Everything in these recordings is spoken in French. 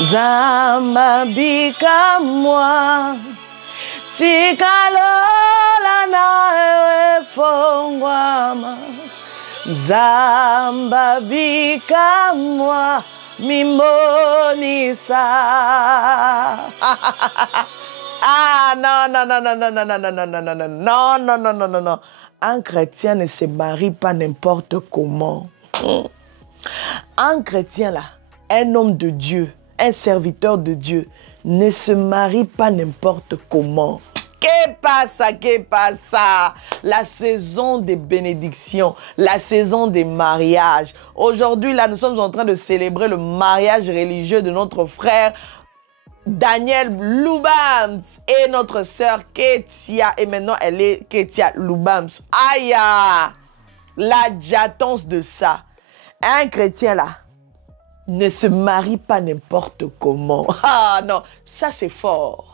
Zamba bika moi Tikalola na ewe fongwama Zamba bika moi Mimonisa. Ah non, non, non, non, non, non, non, non, non, non, non, non, non, non, non, non, non, non. Un chrétien ne se marie pas n'importe comment. Un chrétien là, un homme de Dieu, un serviteur de Dieu, ne se marie pas n'importe comment. Que passa? La saison des bénédictions, la saison des mariages. Aujourd'hui, là, nous sommes en train de célébrer le mariage religieux de notre frère Daniel Loubams et notre sœur Ketia. Et maintenant, elle est Ketia Loubams. Aïe! L'adjatance de ça. Un chrétien, là, ne se marie pas n'importe comment. Ah non, ça c'est fort.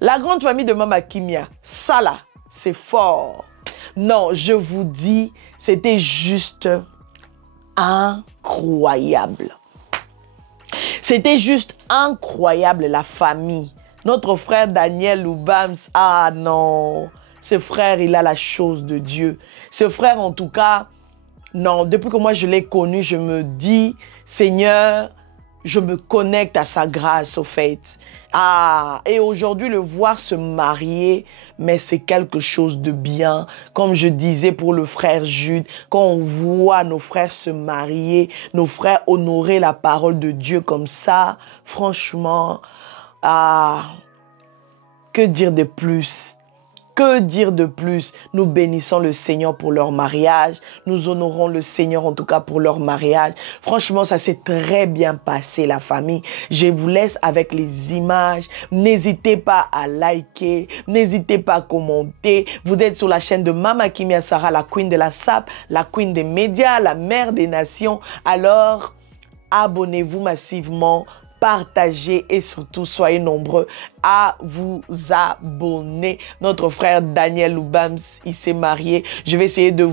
La grande famille de Mama Kimia, ça là, c'est fort. Non, je vous dis, c'était juste incroyable. C'était juste incroyable, la famille. Notre frère Daniel Loubams, ah non, ce frère, il a la chose de Dieu. Ce frère, en tout cas, non, depuis que moi je l'ai connu, je me dis, Seigneur, je me connecte à sa grâce, au fait. Ah, et aujourd'hui, le voir se marier, mais c'est quelque chose de bien. Comme je disais pour le frère Jude, quand on voit nos frères se marier, nos frères honorer la parole de Dieu comme ça, franchement, ah, que dire de plus? Que dire de plus? Nous bénissons le Seigneur pour leur mariage. Nous honorons le Seigneur en tout cas pour leur mariage. Franchement, ça s'est très bien passé, la famille. Je vous laisse avec les images. N'hésitez pas à liker. N'hésitez pas à commenter. Vous êtes sur la chaîne de Mama Kimia Sarah, la queen de la SAP, la queen des médias, la mère des nations. Alors, abonnez-vous massivement. Partagez et surtout soyez nombreux à vous abonner. Notre frère Daniel Loubams, il s'est marié. Je vais essayer de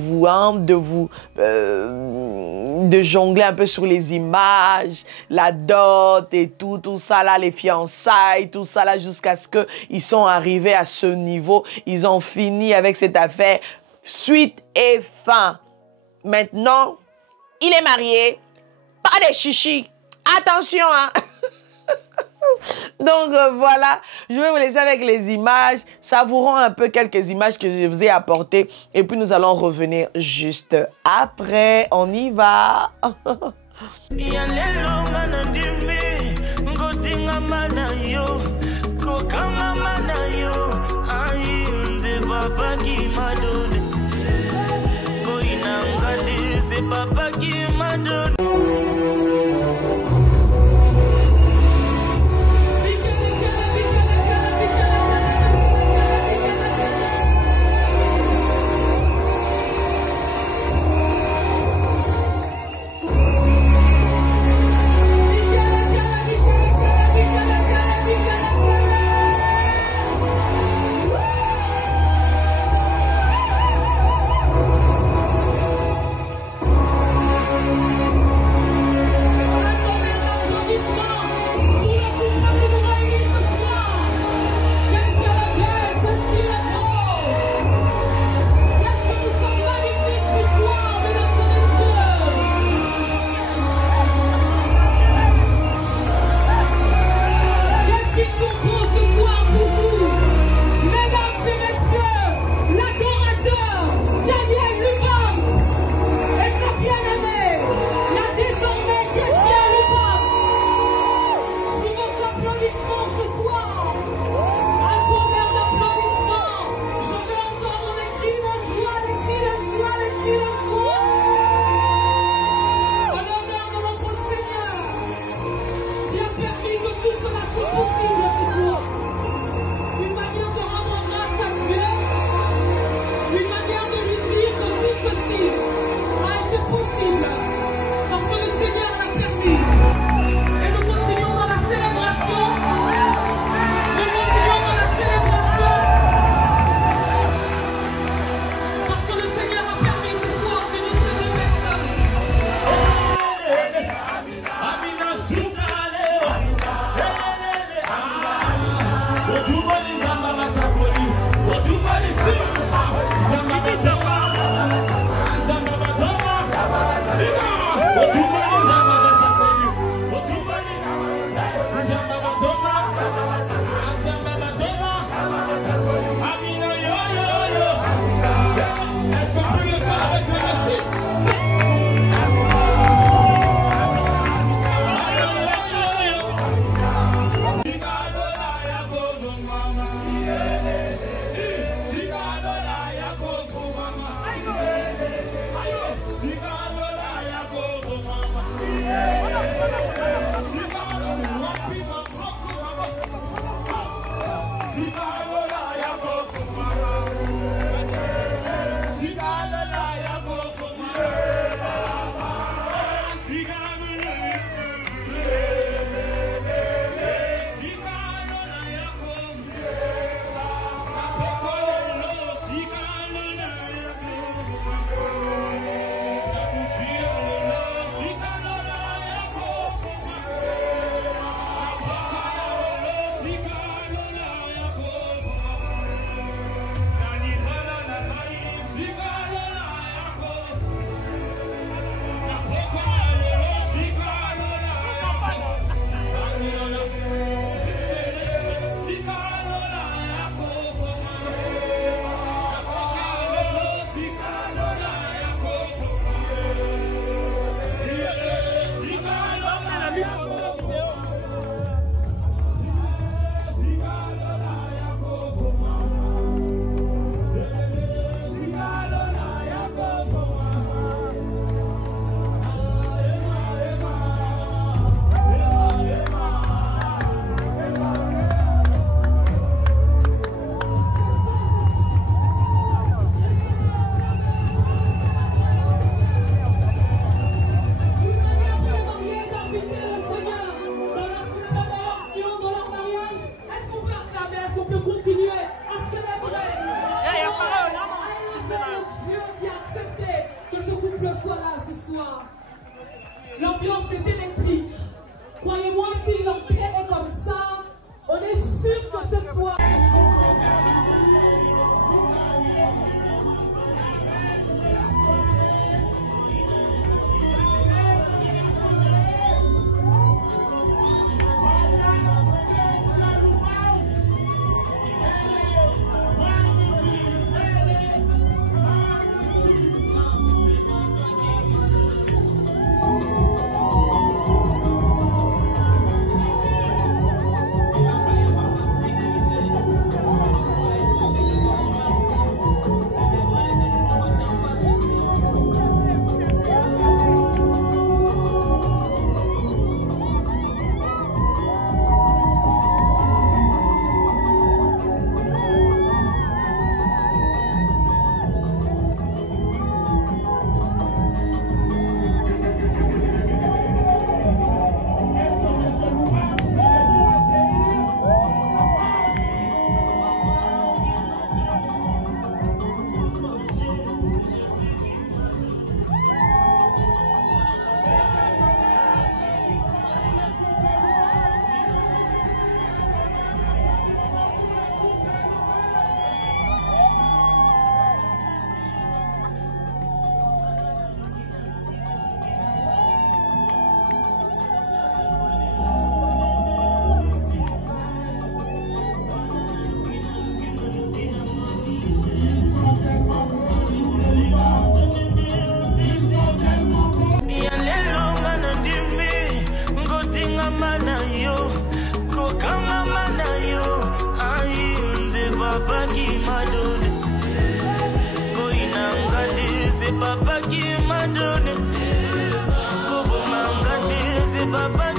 de jongler un peu sur les images, la dot et tout ça là, les fiançailles, tout ça là, jusqu'à ce qu'ils sont arrivés à ce niveau. Ils ont fini avec cette affaire. Suite et fin. Maintenant, il est marié. Pas de chichi. Attention, hein. Donc voilà, je vais vous laisser avec les images. Savourons un peu quelques images que je vous ai apportées. Et puis nous allons revenir juste après. On y va.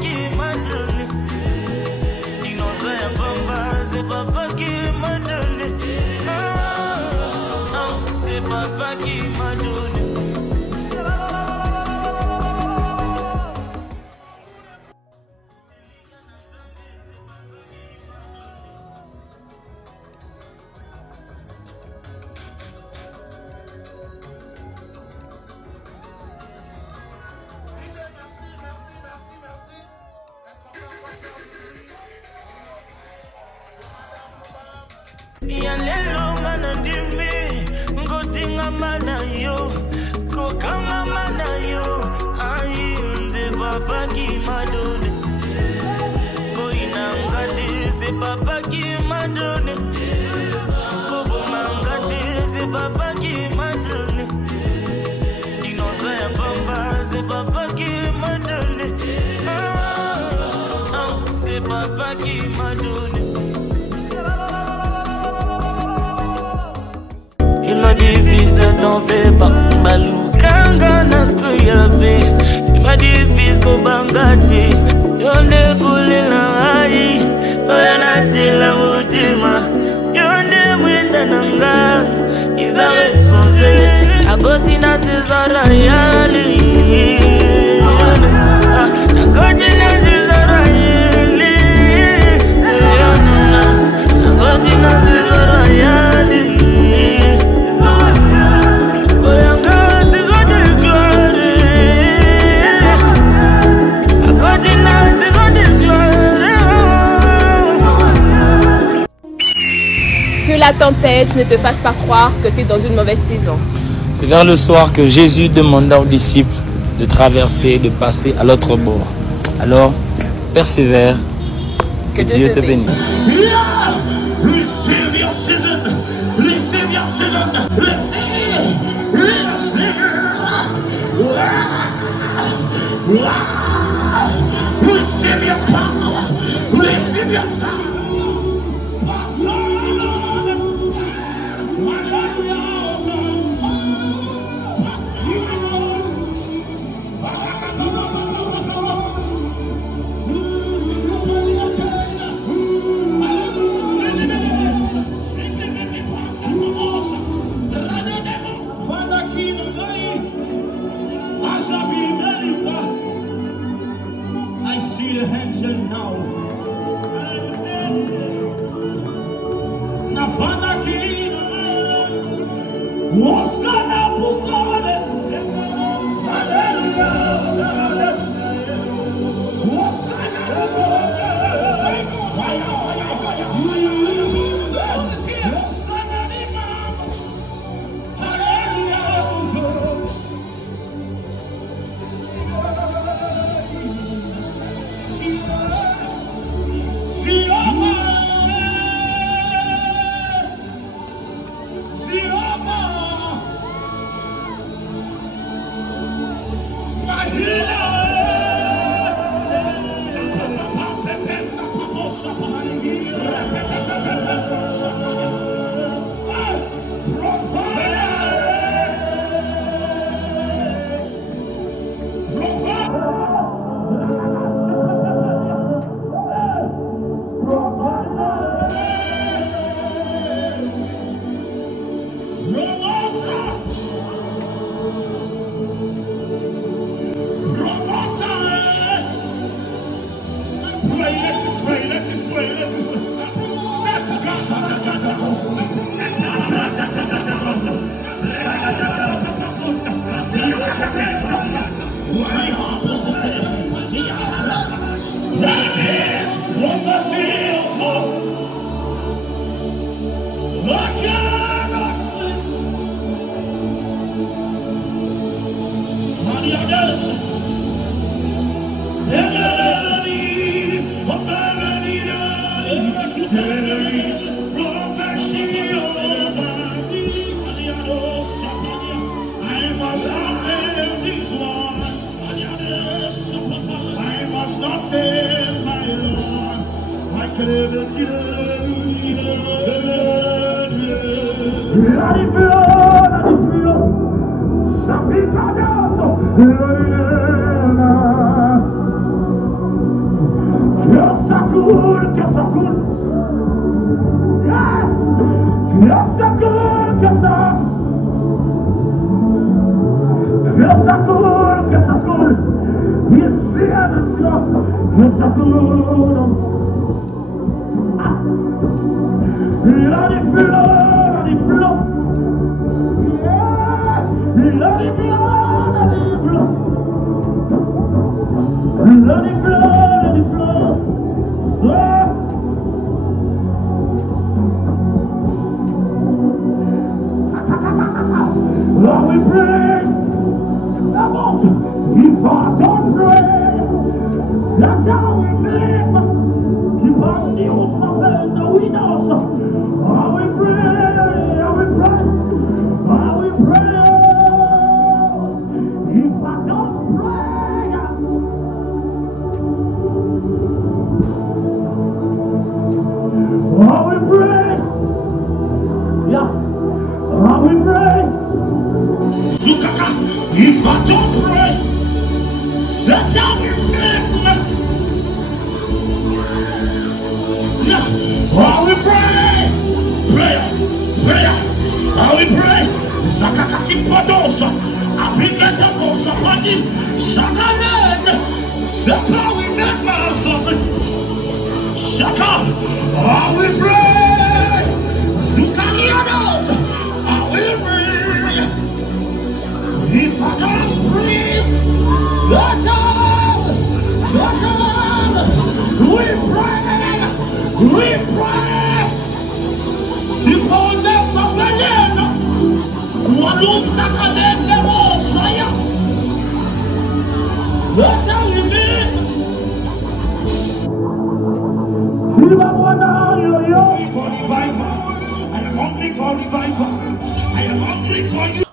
qui m'a donné. Innocent et papa, c'est papa qui m'a donné. C'est papa qui m'a donné. Yalelo mana dimi, ngotinga mana yo, kokanga mana yo, ayi c'est papa qui m'a donné. Boinangati, c'est papa qui m'a donné. Bobo mangati, c'est papa qui m'a donné. Innocent et papa, c'est papa qui m'a donné. C'est papa qui m'a donné. Il m'a dit fils ne t'en fais pas, balou kanga na kuyabe. Il m'a dit fils ko bangate, yonde kule na hai, oyana tila mutima, yonde mwenda nanga, isa resonze, agoti na zizara yali, agoti na zizara yali, agoti na zizara yali. Que la tempête ne te fasse pas croire que tu es dans une mauvaise saison. C'est vers le soir que Jésus demanda aux disciples de traverser, de passer à l'autre bord. Alors, persévère, que Dieu te bénisse.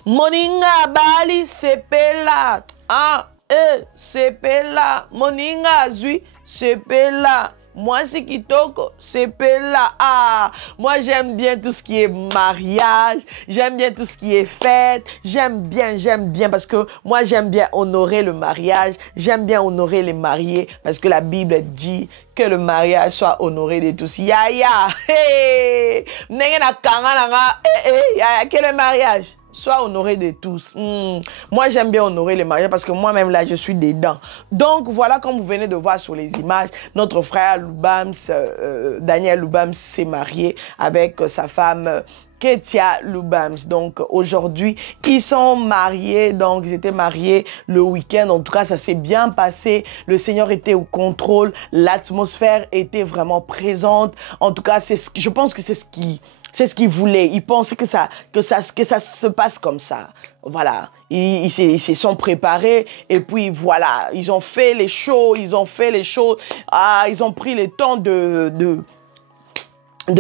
Moninga bali sepela, sepela, moninga zui sepela. Moi, c'est kitoko, sepela. Moi, j'aime bien tout ce qui est mariage, j'aime bien tout ce qui est fête, j'aime bien, parce que moi, j'aime bien honorer le mariage, j'aime bien honorer les mariés, parce que la Bible dit que le mariage soit honoré de tous. Ya, hey, quel est le mariage? Soit honoré de tous. Moi, j'aime bien honorer les mariages parce que moi-même, là, je suis dedans. Donc, voilà, comme vous venez de voir sur les images, notre frère Loubams, Daniel Loubams, s'est marié avec sa femme Ketia Loubams. Donc, aujourd'hui, ils sont mariés. Donc, ils étaient mariés le week-end. En tout cas, ça s'est bien passé. Le Seigneur était au contrôle. L'atmosphère était vraiment présente. En tout cas, je pense que c'est ce qu'il voulait. Il pensait que ça se passe comme ça. Voilà. Ils se sont préparés. Et puis, voilà. Ils ont fait les shows. Ils ont pris le temps de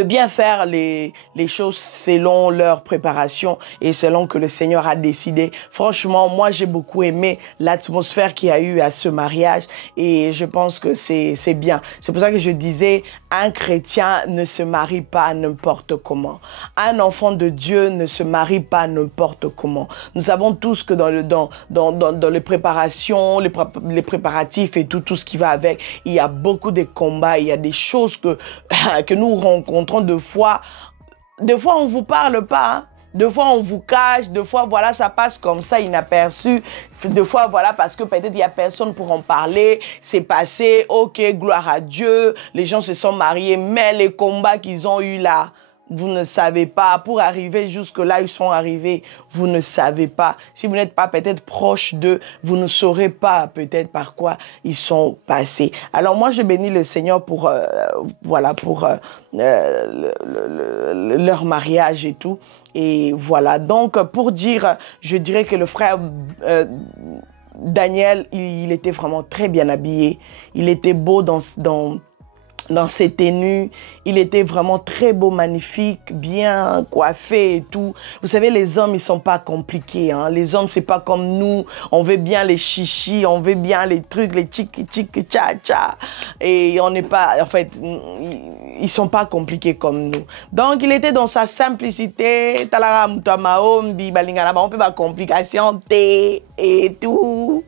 bien faire les choses selon leur préparation et selon que le Seigneur a décidé. Franchement, moi, j'ai beaucoup aimé l'atmosphère qu'il y a eu à ce mariage et je pense que c'est bien. C'est pour ça que je disais, un chrétien ne se marie pas n'importe comment. Un enfant de Dieu ne se marie pas n'importe comment. Nous savons tous que dans les préparations, les préparatifs et tout ce qui va avec, il y a beaucoup de combats, il y a des choses que nous rencontrons. Deux fois, on ne vous parle pas. Hein. Deux fois, on vous cache. Deux fois, voilà, ça passe comme ça, inaperçu. Deux fois, voilà, parce que peut-être il n'y a personne pour en parler. C'est passé, ok, gloire à Dieu. Les gens se sont mariés, mais les combats qu'ils ont eus là, vous ne savez pas. Pour arriver jusque-là, ils sont arrivés. Vous ne savez pas. Si vous n'êtes pas peut-être proche d'eux, vous ne saurez pas peut-être par quoi ils sont passés. Alors moi, je bénis le Seigneur pour, leur mariage et tout. Et voilà. Donc, pour dire, je dirais que le frère Daniel, il était vraiment très bien habillé. Il était beau dans ses tenues, il était vraiment très beau, magnifique, bien coiffé et tout. Vous savez, les hommes, ils sont pas compliqués. Hein? Les hommes, c'est pas comme nous. On veut bien les chichis, on veut bien les trucs, les tchiki, tcha, tcha. Et on n'est pas, en fait, ils sont pas compliqués comme nous. Donc, il était dans sa simplicité. On peut pas complication. et tout.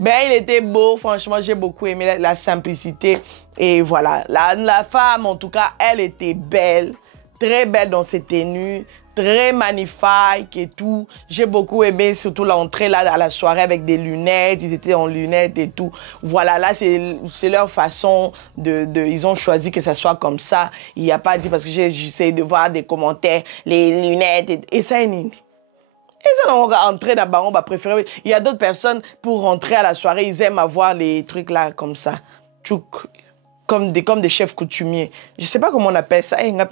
Ben, il était beau, franchement, j'ai beaucoup aimé la simplicité. Et voilà, la femme, en tout cas, elle était belle, très belle dans ses tenues, très magnifique et tout. J'ai beaucoup aimé surtout l'entrée là à la soirée avec des lunettes. Ils étaient en lunettes et tout. Voilà, là, c'est leur façon ils ont choisi que ça soit comme ça. Il n'y a pas dit, parce que j'essaie de voir des commentaires, les lunettes et ça est nini. Et ça, on va entrer dans le baron, on va préférer. Il y a d'autres personnes, pour rentrer à la soirée, ils aiment avoir les trucs là comme ça. Tchouk. Comme des chefs coutumiers. Je ne sais pas comment on appelle ça. Il y a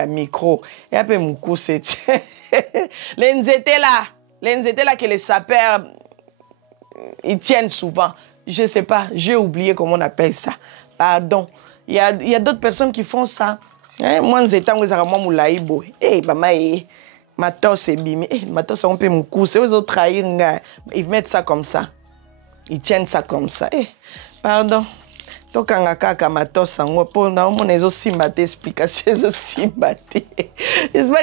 un micro. Il y a un moukou, c'est... Les nzétés là que les sapeurs, ils tiennent souvent. Je ne sais pas. J'ai oublié comment on appelle ça. Pardon. Il y a d'autres personnes qui font ça. Moi, nzété, moi, moi, moulaïbo. Eh, maman, matos, c'est bimé. Matos, on peut moukou. C'est eux autres trahir. Ils mettent ça comme ça. Ils tiennent ça comme ça. Eh, pardon. J'espère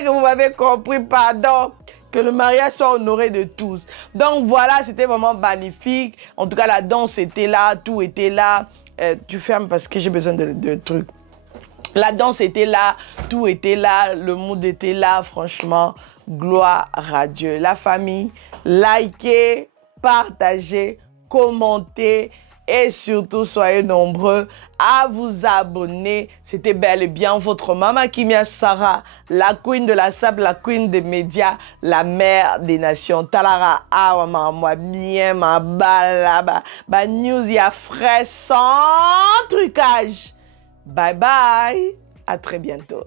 que vous m'avez compris, pardon, que le mariage soit honoré de tous. Donc voilà, c'était vraiment magnifique. En tout cas, la danse était là, tout était là. Tu fermes parce que j'ai besoin de trucs. La danse était là, tout était là, le mood était là, franchement, gloire à Dieu. La famille, likez, partagez, commentez. Et surtout, soyez nombreux à vous abonner. C'était bel et bien votre maman Kimia Sarah, la queen de la sable, la queen des médias, la mère des nations. Talara awa maman bien ma balaba. Ba news ya frais sans trucage. Bye bye. À très bientôt.